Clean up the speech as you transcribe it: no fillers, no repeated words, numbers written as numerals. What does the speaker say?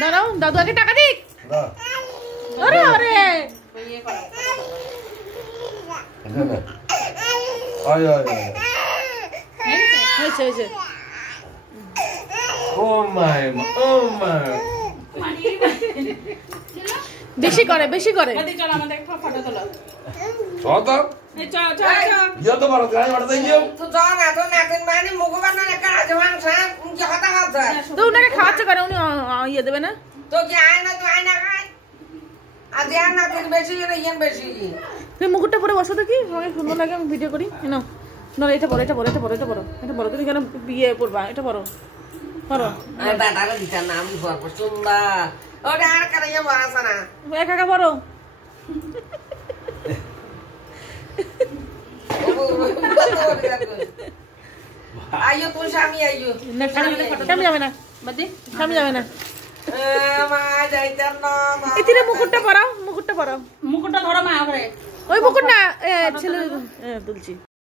দাঁড়াও দাদু আগে টাকা দিক। আরে আরে হয়েছে। ও মাই বেশি করে চল আমাদের একটা ফটো তোলো। চল ইয়া তো বড় গায় বড় দিও তো যাও না তো নাতিন মানে মুখবান না কাজ ভাঙছা কি কথা কথা তো উনাকে খাওয়াচ্ছে করে উনি ইয়ে দেবে না তো কি আয় না তো আয় না খায় আজ আর না তুই বেশি না ইয়েন বেশি তুমি মুকুটটা পরে বসো তো কি আমাকে সুন্দর লাগে আমি ভিডিও করি নাও না এটা বড় তুমি কেন বিয়ে পড়বা এটা বড় আমি দাদাকে দিতাম না আমি বড় সুন্দর ওটা আর কারাইয়া বাসা না একা বড় আইও তোর স্বামী আইও স্বামী যাবে না বাদি স্বামী যাবে না মা যাইতাম না মা এতিরে মুকুটটা পরাও মুকুটটা ধরো মা করে ওই মুকুট না ছেলে দুলছি